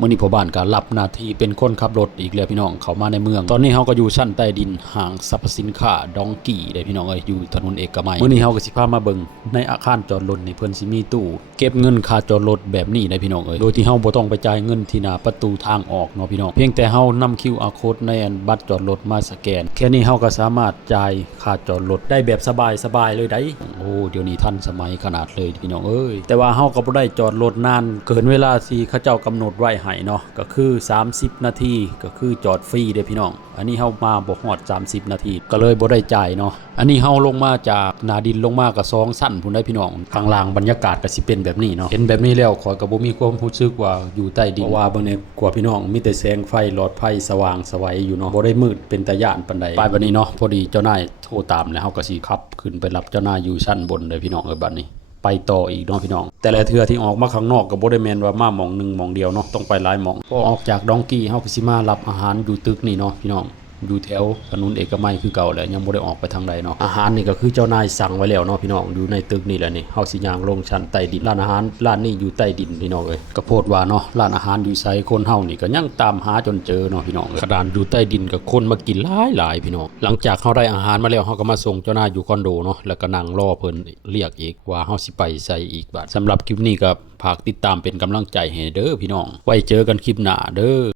มื้อนี้พ่อบ้านก็รับหน้าที่เป็นคนขับรถอีกแล้วพี่น้องเข้ามาในเมืองตอนนี้เฮาก็อยู่ชั้นใต้ดินห้างสรรพสินค้าดองกี้ได้พี่น้องเอ้ยอยู่ถนนเอกมัยมื้อนี้เฮาก็สิพามาเบิ่งในอาคารจอดรถนี่เพิ่นสิมีตู้เก็บเงินค่าจอดรถแบบนี้ได้พี่น้องเอ้ยโดยที่เฮาบ่ต้องไปจ่ายเงินที่หน้าประตูทางออกเนาะพี่น้องเพียงแต่เฮานำ QR code ในบัตรจอดรถมาสแกนแค่นี้เฮาก็สามารถจ่ายค่าจอดรถได้แบบสบายๆเลยได้โอ้เดี๋ยวนี้ทันสมัยขนาดเลยพี่น้องเอ้ยแต่ว่าเฮาก็บ่ได้จอดรถนานเกินเวลาที่เขาเจ้ากำหนดไว้ให้เนาะก็คือ30นาทีก็คือจอดฟรีเด้อพี่น้องอันนี้เฮามาบ่ฮอด30นาทีก็เลยบ่ได้จ่ายเนาะอันนี้เฮาลงมาจากหน้าดินลงมาก็2ชั้นพุ่นได้พี่น้องข้างล่างบรรยากาศก็สิเป็นแบบนี้เนาะเห็นแบบนี้แล้วข้อยก็บ่มีความรู้สึกว่าอยู่ใต้ดินเพราะว่าเบิ่งเนี่ยกว่าพี่น้องมีแต่แสงไฟหลอดไฟสว่างไสวอยู่เนาะบ่ได้มืดเป็นตาย้านปานใดไปบัดนี้เนาะพอดีเจ้านายโทรตามแล้วเฮาก็สิขับขึ้นไปรับเจ้านายอยู่ชั้นบนเลยพี่น้องบัดนี้ไปต่ออีกเนาะพี่น้องแต่ละเทื่อที่ออกมาข้างนอกก็บ่ได้แม่นว่ามาหม่องหนึ่งหม่องเดียวเนาะต้องไปหลายหม่องพอออกจากดองกี้เฮาก็สิมารับอาหารอยู่ตึกนี่เนาะพี่น้องอยู่แถวถนนเอกมัยคือเก่าแหละยังบ่ได้ออกไปทางใดเนาะอาหารนี่ก็คือเจ้านายสั่งไว้แล้วเนาะพี่น้องอยู่ในตึกนี่แหละนี่เฮาสิย่างลงชั้นใต้ดินร้านอาหารร้านนี้อยู่ใต้ดินพี่น้องเอ้ยก็โพดว่าเนาะร้านอาหารอยู่ไสคนเฮานี่ก็ยังตามหาจนเจอเนาะพี่น้องขนาดอยู่ใต้ดินก็คนมากินหลายพี่น้องหลังจากเฮาได้อาหารมาแล้วเฮาก็มาส่งเจ้านายอยู่คอนโดเนาะแล้วก็นั่งรอเพิ่นเรียกอีกว่าเฮาสิไปไสอีกบัดสำหรับคลิปนี้ก็ฝากติดตามเป็นกำลังใจให้เด้อพี่น้องไว้เจอกันคลิปหน้าเด้อ